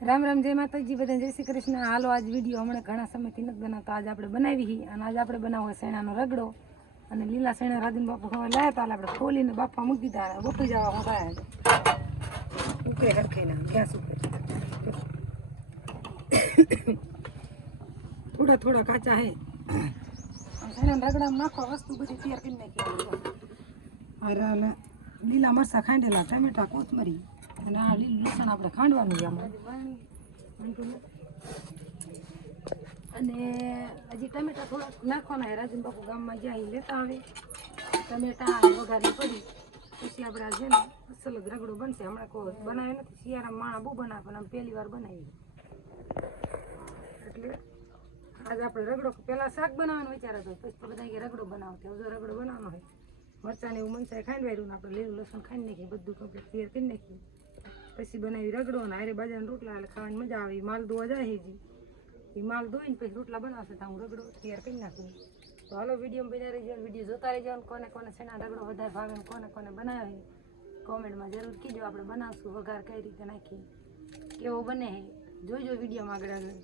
રામ રામ, જય માતાજી બધા જય શ્રી કૃષ્ણ. હાલો, આજ વીડિયો હમણાં ઘણા સમયથી નથી બનાવતા. આજ આપણે બનાવી હી, અને આજ આપણે બનાવો શેણાનો રગડો. અને લીલા શેણા રાધીન બાપુ ખવા લાયા હતા આપણે ખોલીને બાપા મૂકી દીધા. બપી જવા હું થાય. ઉકરે હરખાઈ ના, ગેસ ઉપર થોડા થોડા કાચા હે. શેણાના રગડામાં નાખો વસ્તુ બધી તૈયાર કરી નાખી. અરે લીલા મરચાં ખાંડેલા, ટમેટા, કોથમરી. અને આ લીલું લસણ આપણે ખાંડવાનું છે આમાં. અને હજી ટમેટા થોડાક નાખવાના રાજન બાપુ ગામમાં જાય લેતા આવે. ટમેટા વઘારી પડી. પછી આપણે છે ને, અસલ રગડો બનશે. હમણાં કોઈ બનાવ્યો નથી. શિયાળામાં માણા બહુ બનાવે, પણ આમ પહેલી વાર બનાવી એટલે આજે આપણે રગડો, પહેલાં શાક બનાવવાનું વિચાર હતો પછી બધા કે રગડો બનાવો તો હવે રગડો બનાવવાનો હોય. મરચાં ને એવું વાર્યું ને આપણે લીલું લસણ ખાંડી નાખીએ, બધું કમ્પ્લીટ તૈયાર કરી નાખીએ. પછી બનાવી રગડો ને હારે બાજરાના રોટલા એટલે ખાવાની મજા આવે. માલ ધોવા જાય હજી. એ માલ ધોઈને પછી રોટલા બનાવશે. તો હું રગડો તૈયાર કરી નાખું. તો હાલો વીડિયો બના જાય વીડિયો જોતા રહી જાય કોને કોને શેના રગડો વધારે ભાવે કોને કોને બનાવે કોમેન્ટમાં જરૂર કીજો. આપણે બનાવશું વઘાર કઈ રીતે નાખી. કેવો બને જોજો વિડીયોમાં આગળ આગળ.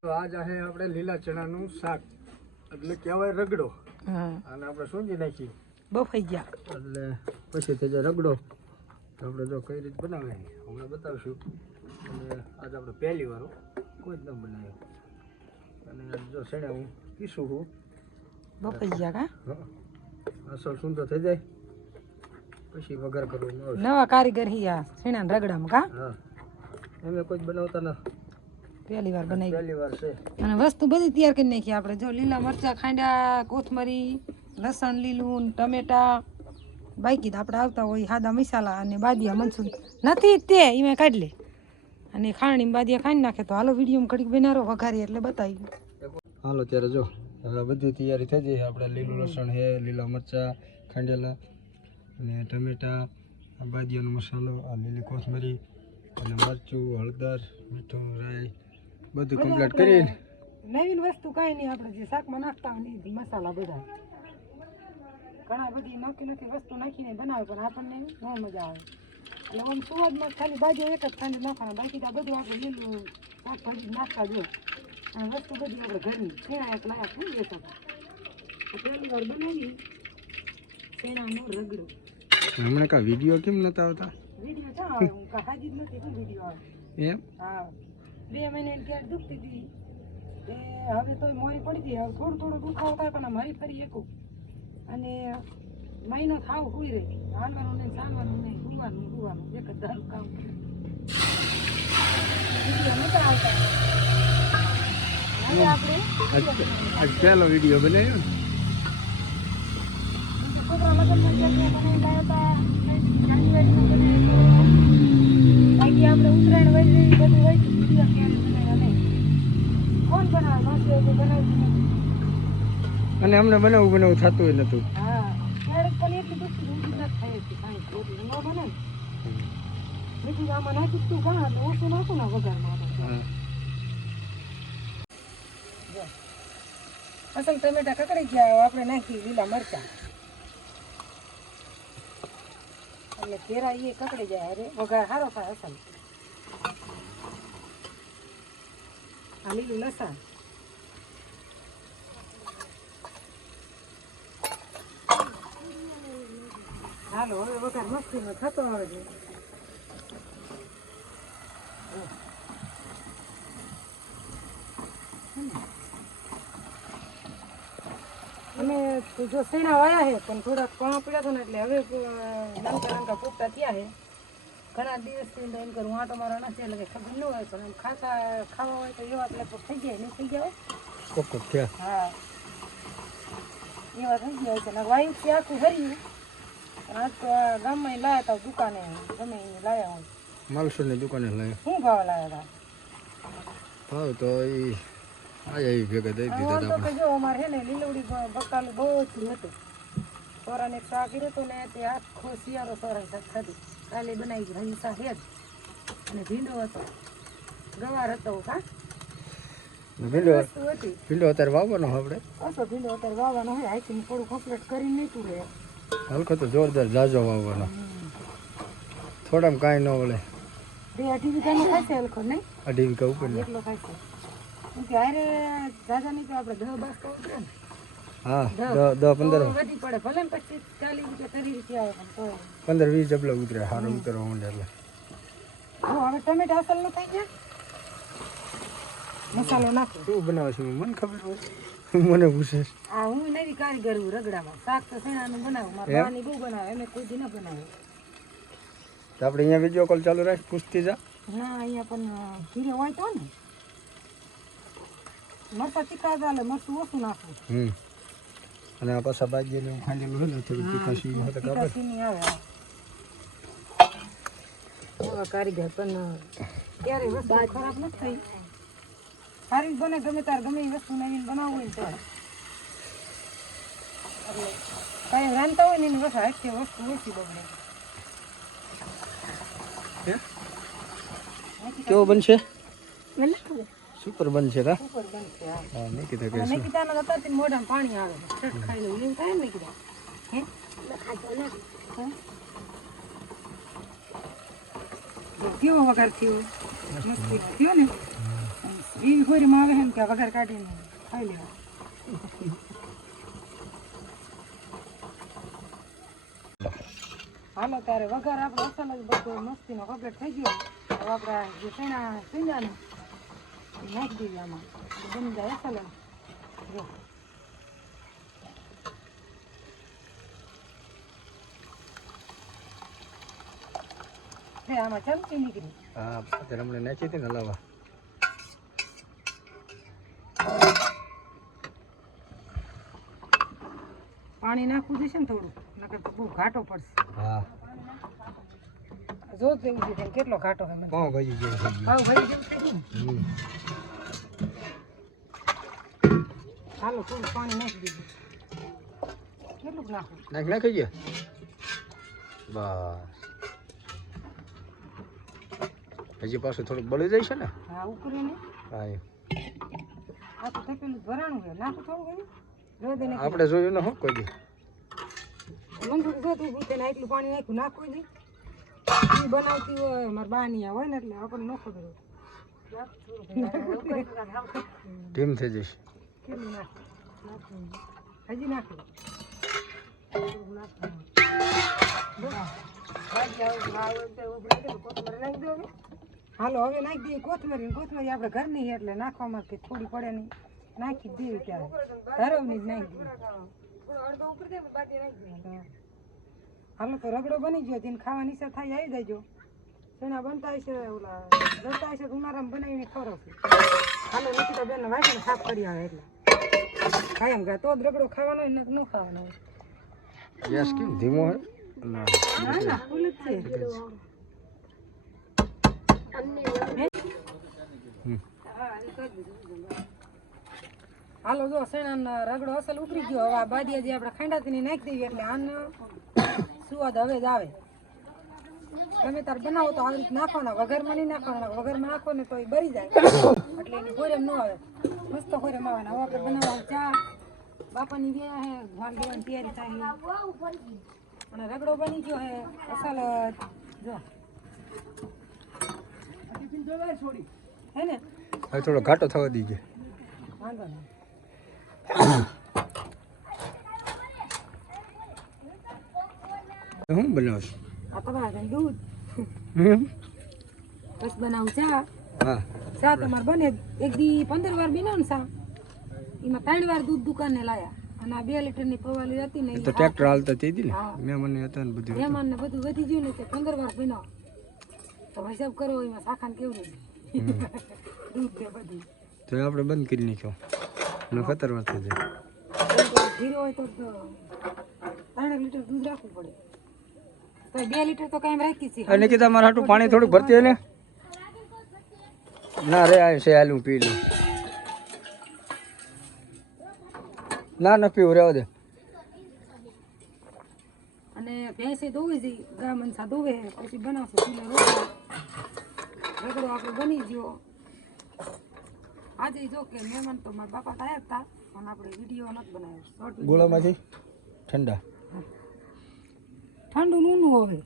તો આજ આહે આપણે લીલા ચણાનું શાક. એટલે કહેવાય રગડો. હા. અને આપણે સૂંજી નાખી. બફાઈ ગયા. એટલે પછી થઈ જાય રગડો. તો આપણે જો કઈ રીતે બનાવે હમણાં બતાવશું. અને આજે આપણે પહેલી વાર કોઈ જ ન બનાવ્યો. અને જો શેણે હું પીશું હું બફાઈ ગયા કા? અસલ સુંદર થઈ જાય. પછી વઘાર કરવાનો નવા કારીગર હી આ શેણા રગડામાં કા? હા. અમે કોઈ જ બનાવતા ન. પહેલી વાર બનાવી. પહેલી વાર છે. અને વસ્તુ બધી તૈયાર કરી નાખી આપણે. જો લીલા મરચાં ખાંડ્યા કોથમરી લસણ લીલું ટમેટા બાકી તો આપણે આવતા હોય સાદા મસાલા અને બાદિયા મનસૂન. નથી તે એમાં કાઢી લે. અને ખાણી બાદિયા ખાઈ નાખે તો હાલો વીડિયો ઘડીક બનારો વઘારી એટલે બતાવી હાલો ત્યારે જો હવે બધી તૈયારી થઈ ગઈ આપણે લીલું લસણ હે લીલા મરચાં ખાંડેલા અને ટમેટા બાદિયાનો મસાલો આ લીલી કોથમરી અને મરચું હળદર મીઠું રાઈ બધું કમ્પ્લીટ કરીને નવીન વસ્તુ કાંઈ નહીં આપણે જે શાકમાં નાખતા હોય મસાલા બધા. ઘણા બધી નોખી નોખી વસ્તુ નાખીને બનાવે પણ આપણને ન મજા આવે. એટલે આમ સુવાદમાં ખાલી બાજુ એક જ ખાંડ નાખવાના બાકી તો બધું આપણે લીલું શાકભાજી નાખતા જો અને વસ્તુ બધી આપણે ઘરની શેણા એક લાયા થઈ જતા પહેલી વાર બનાવી શેણાનો રગડો. હમણાં કા વીડિયો કેમ નતા આવતા? વીડિયો ક્યાં આવે હું હાજી જ નથી શું વીડિયો આવે. એમ? હા. બે મહિને ક્યાંક દુખતી હતી. એ હવે તો મોરી પડી ગઈ હવે થોડું થોડું દુખાવો થાય પણ મારી ફરી એકું અને મહિનો થાવ હોય રહી હાલવાનું નહીં ચાલવાનું નહીં હુવાનું હુવાનું એક જ દારૂ કામ પહેલો વીડિયો બનાવ્યો છોકરા આપણે ઉત્તરાયણ વહી બધું હોય ફોન બનાવવા બનાવતી અને અમને બનાવું બનાવું થતું નતું. અસલ ટમેટા કકડી ગયા આપણે નાખી લીલા મરચાં. એટલે કેરા એ કકડી જાય અરે વઘાર સારો થાય અસલ. આ લીલું લસણ. હાલો હવે વઘાર મસ્તીનો થતો આવે છે અમે જો સેના વાયા છે પણ થોડાક કણો પડ્યા હતા ને એટલે હવે નાનકા નાનકા પૂરતા થયા છે ઘણા દિવસથી તો એમ કરું આટો મારો નથી એટલે ખબર ન હોય પણ એમ ખાતા ખાવા હોય તો એવા લગભગ થઈ જાય નહીં થઈ જાય હોય. હા. એવા થઈ ગયા છે ને ત્યાં આખું ભર્યું પણ તો આ ગામમાં લાયા હતા દુકાને ગમે લાયા. હોય દુકાને લાવ્યો શું ભાવ લાયા હતા? ભાવ તો એ આયા એ ભેગા દઈ દીધા હતા તો કે જો અમારે છે ને લીલુડી બ- બકાલું બહુ ઓછું હતું. સોરાને શાક કર્યું હતું ને તે આખો શિયાળો સોરાને શાક ખાધું. કાલે બનાવી ગયું હજી અને ભીંડો હતો. ગવાર હતો કા ભીંડો ભીંડો અત્યારે વાવવાનો આપણે? ભીંડો અત્યારે વાવવાનો હોય આઈથી થોડું કમ્પ્લીટ કરીને નહીં તું હલકો તો જોરદાર જાજો વાવવાનો. થોડામાં કાંઈ ન વળે. અઢી વીઘાનો થાય હલકો નહીં? અઢી વીઘા ઉપર એટલો થાય તો આપણે દહ બાસ હા દસ પંદર. વધી પડે. ભલે પછી ચાલીસ રૂપિયા ત્રીસ રૂપિયા આવે પણ પંદર વીસ ડબલા ઉતરે સારો ઉતરવા માંડે એટલે. હવે ટમેટા અસલ નો થઈ ગયા? મસાલો નાખો. શું બનાવે છે મને ખબર હોય. મને પૂછે આ હું નવી કારીગર હું રગડામાં. શાક તો શેણાનું બનાવું? મારા બાની બહુ બનાવે એને કોઈ દી ન બનાવે. તો આપણે અહીંયા વીડિયો કોલ ચાલુ રાખ પૂછતી જા. ના અહીંયા પણ ઘીરે હોય તો ને. મરચા તીખા ચાલે મરચું ઓછું નાખું હમ. અને આ પાછા બાજીને હું ખાંડેલું હોય ને થોડું તીખાશી હોય તો ખબર. આવે કારીગર પણ ક્યારે વસ્તુ ખરાબ નથી થઈ. સારી બને ગમે તાર ગમે એ વસ્તુ નવીન બનાવવું હોય ને તો. કઈ રાંધતા હોય ને એની વસ્તુ હાથે વસ્તુ ઓછી બગડે. કેવો બનશે? સુપર બનશે કા? સુપર બનશે હા. કીધા કે અને શું? નિકિતાના હતા તે મોઢામાં પાણી આવે. છે ચટ ખાઈ લઉં એવું થાય ને નિકિતા હે? કેવો વગર થયો? મસ્ત થયો ને? એવી હોરીમાં આવે છે ને કે વઘાર કાઢીને ખાઈ લેવા. હાલો ત્યારે વઘાર આપણો અસલ જ બધો મસ્તીનો કમ્પ્લીટ થઈ ગયો. હવે જે ચણા ચીંડા ને એ નાખી દઈએ આમાં. બની જાય અસલ જ. આમાં ચમચી નીકળી. હા હમણાં નાખી હતી ને હલાવા પાણી નાખવું જશે ને થોડું નકર તો બહુ ઘાટો પડશે. હા. જો તેવું છે કેટલો ઘાટો છે પાવ ભાજી જેવું થઈ ગયું. પાવ ભરી જેવું થઈ ગયું. હાલો થોડું પાણી નાખી દીધું. કેટલું નાખું? નાખ નાખી ગયા બસ. હજી પાછું થોડુંક બળી જાય છે ને? હા ઉકળી ને હા આ તો તપેલું ભરાણું છે. નાખું થોડું નાખી આપણે જોયું ને હો કોઈ દી મંજૂર જો ને એટલું પાણી નાખ્યું નાખવું નહીં એ બનાવતી હોય મારા બાની હોય ને એટલે આપણને ન ખબર હોય થઈ જશે. હજી નાખવું થોડુંક નાખવાનું. બસ. ભાજી આવું, આવું એટલે ઉભરાઈ ગયું. કોથમરી નાખી દો હવે. હાલો હવે નાખી દઈએ કોથમરી કોથમરી આપણે ઘરની એટલે નાખવામાં કે થોડી પડે નહીં નાખી દઈએ ત્યારે ધરવની જ નાખી દઈએ હા. હાલો તો રગડો બની ગયો તેને ખાવાની ઈચ્છા થાય આવી જજો તેના બનતા હશે ઓલા જતા હશે ઉનાળામાં બનાવીને ખવડાવશું હાલો તો બેન વાંચીને સાફ કરી આવે એટલે. કાયમ ગયા તો જ રગડો ખાવાનો હોય ને ન ખાવાનો હોય. ગેસ કેમ ધીમો હે? ના ના ફૂલ જ છે. હમ. હાલો જો શેણાનો રગડો અસલ ઉતરી ગયો. હવે આ બાદિયા જે આપણે ખાંડાથી નાખી દઈએ એટલે આનો સુવાદ હવે જ આવે. તમે તાર બનાવો તો આવી રીતે નાખવાના વઘારમાં નહીં નાખવાના વઘારમાં નાખો ને તો એ બરી જાય. એટલે એની ખોરેમ ન આવે. મસ્ત ગોરેમ આવે હવે આપણે બનાવવાનું ચા. બાપાની વ્યા હે ભાગ દેવાની તૈયારી થાય અને રગડો બની ગયો હે. અસલ જો. હે ને? હવે થોડો ઘાટો થવા દીજે. વાંધો નહીં. શું બનાવશું? બસ બનાવું ચા. હા. ચા તમારે બને એક દી પંદર વાર બનાવો ને ચા એમાં ત્રણ વાર દૂધ દુકાને લાયા. અને આ બે લીટરની પવાલી હતી ને તો ટ્રેક્ટર હાલતા થઈ હતી ને. હા. મેં મને હતા ને બધું હતું. મહેમાન ને બધું વધી ગયું ને તે પંદર વાર બનાવો તો હિસાબ કરો એમાં શાખાને કેવું દૂધ ને બધું. તો આપણે બંધ કરી નાખ્યો. ને ખતર વાર થઈ જાય. કેમ હોય તો ત્રણ લીટર દૂધ રાખવું પડે. તો બે લીટર તો કાંઈ રાખી છે અને કીધા મારા હાટું પાણી થોડું ભરતી ને? ના રે આ છે આલું પી લઉં ના ના પીવું રહેવા દે. અને ભેંસે દોવી જઈ ગા મનસા દોવે પછી બનાવશું પીલા રોટલા. રગડો આપણે બની ગયો. આજે જો કે મહેમાન તો મારા બાપા આવ્યા હતા પણ આપણે વીડિયો નથી બનાવ્યો. શોર્ટ ગોળામાંથી? ઠંડા. ઠંડુ નૂનું હવે.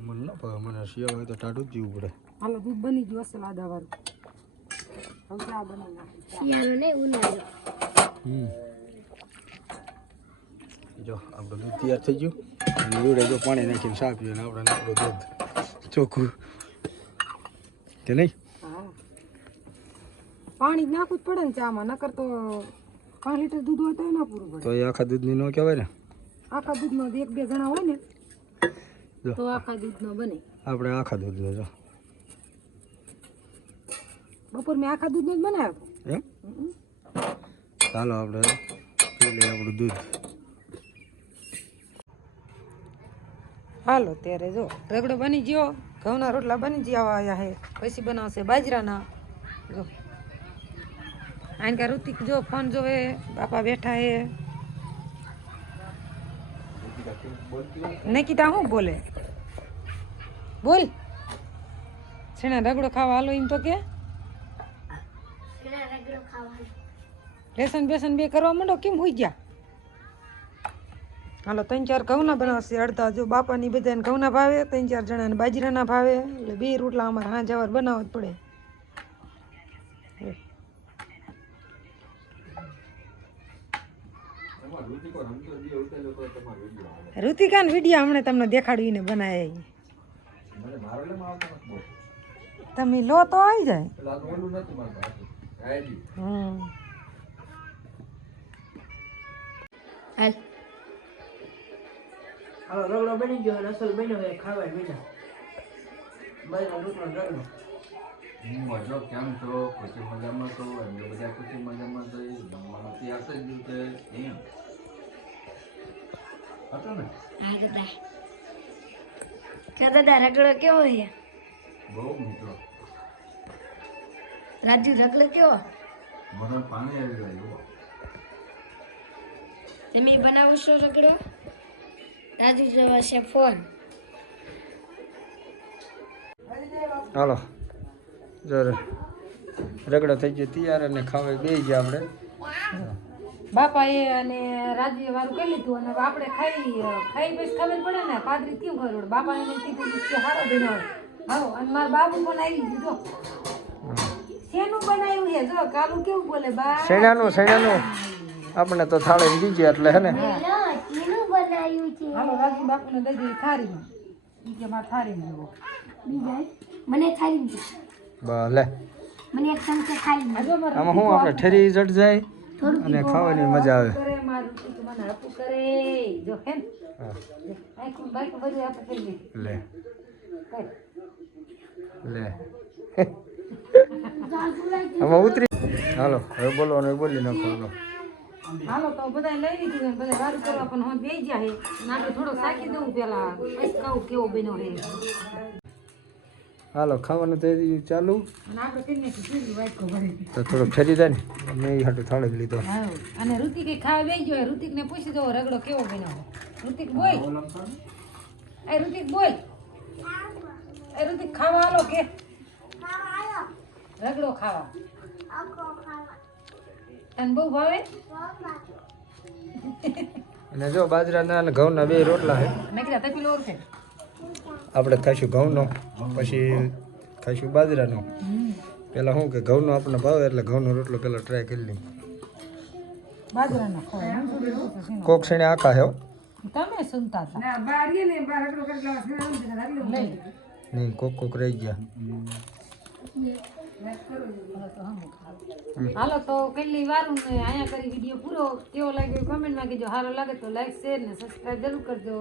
મને ન ભાવે મને શિયાળો હોય તો ટાટું જ જીવું પડે. હાલો દૂધ બની ગયું આદાવાળું હવે ચા બનાવી શિયાળો નહીં ઉનાળો. હમ. જો આપણું દૂધ તૈયાર થઈ ગયું. અને જોડે જો પાણી નાખીને સાફ પીએ ને આપણે આપણું દૂધ. ચોખ્ખું. કે નહીં? પાણી જ નાખવું જ પડે ને ચામાં. નકર તો પાંચ લીટર દૂધ હોય તો ના પૂરું પડે. તો એ આખા દૂધની ન કહેવાય ને? આખા દૂધનો એક બે જણા હોય ને તો આખા દૂધનો બને. આપણે આખા દૂધનો જો. બપોર મેં આખા દૂધનો જ બનાવ્યો એમ? ચાલો આપણે પી લઈએ આપણું દૂધ. હાલો ત્યારે જો રગડો બની ગયો. ઘઉંના રોટલા બની ગયા આવ્યા હે. પછી બનાવશે બાજરાના. જો. આને કા ઋતિક જો ફોન જોવે બાપા બેઠા હે. નકીતા શું બોલે? બોલ. છેના રગડો ખાવા હાલો એમ તો કે? બેસન બેસન બે કરવા માંડો કેમ હોઈ ગયા? હાલો ત્રણ ચાર ઘઉંના બનાવશે અડધા જો બાપાની બધાને ઘઉંના ભાવે ત્રણ ચાર જણાને બાજરાના ભાવે એટલે બે રોટલા અમારે હા જવાર બનાવવા જ પડે. ઋતિકાન વીડિયો હમણાં તમને દેખાડવીને બનાવે તમે લો તો આવી જાય. હમ. હાલ. હવે રગડો બની ગયો અને અસલ બન્યો ખાવાય મીઠા. બાજરા રોટલો રગડો. મજો કેમ છો? ખુશી મજામાં છો? એમને બધા ખુશી મજામાં છે? જમવાનું તૈયાર થઈ ગયું છે એમ. હતું ને? હા દાદા કા દાદા રગડો કેવો છે? બહુ મીઠો. રાજુ રગડો કેવો? મને પાણી આવી ગયું તમે બનાવો છો રગડો? રાજુ જોવા છે ફોન. હાલો. જો રગડો થઈ ગયો તૈયાર અને ખાવા બે ગયા આપણે. બાપાએ અને રાજ્ય વાળું કરી લીધું અને આપણે ખાઈ ખાઈ પછી ખબર પડે ને પાદરી કેમ ખબર પડે બાપાને મેં કીધું કે હારો દેનો આવો અને મારા બાબુ પણ આવી દીધો જો. શેનું બનાવ્યું છે? જો કાલું કેવું બોલે બા? શેણાનું શેણાનું. આપણે તો થાળે ગયા એટલે હે ને? શેનું બનાવ્યું છે? હાલો રાજુ બાપુને દઈ દઈએ થારીમાં ઈ કે મારે થારીમાં બીજા? મને થારી દીધી ભલે મને એક ચમચો ખાઈ આ આમાં હું આપણે ઠેરી જટ જાય? અને ખાવાની મજા આવે. હે હા, લે લે. આમાં ઉતરી. હાલો હવે બોલવાનું ને બોલી નાખો હાલો. હાલો તો બધા લઈ લીધું બધા વારું કરવા પણ હું બેસી ગયા હે અને થોડો સાકી દઉં પેલા. પછી કહું કેવો બન્યો છે. હાલો ખાવાનું થઈ ગયું ચાલુ. નાખી તો થોડોક ઠરી જાય ને. મેં એ થાળે લીધો. હા અને ઋતિકે ખાવા બેસી ગયો ઋતિક ને પૂછી દો રગડો કેવો બન્યો છે ઋતિક બોય એ ઋતિક બોય એ ઋતિક ખાવા આલો કે? રગડો ખાવા. તને બહુ ભાવે? અને જો બાજરાના અને ઘઉંના બે રોટલા છે. મેં કીધા તે પેલો ઓળખે આપણે ખાઈશું ઘઉંનો પછી ખાઈશું બાજરાનો. પેલા શું કે ઘઉંનો આપણને ભાવે એટલે ઘઉંનો રોટલો પેલા ટ્રાય કરી શેનો. કોક શેણે આખા હે. તમે સુનતા નહીં કોક કોક રહી ગયા. હાલો તો કેટલી વાર અહીંયા કરી વીડિયો પૂરો. કેવો લાગ્યો? કમેન્ટમાં કહેજો. સારો લાગે તો લાઈક શેર ને સબસ્ક્રાઈબ જરૂર કરજો.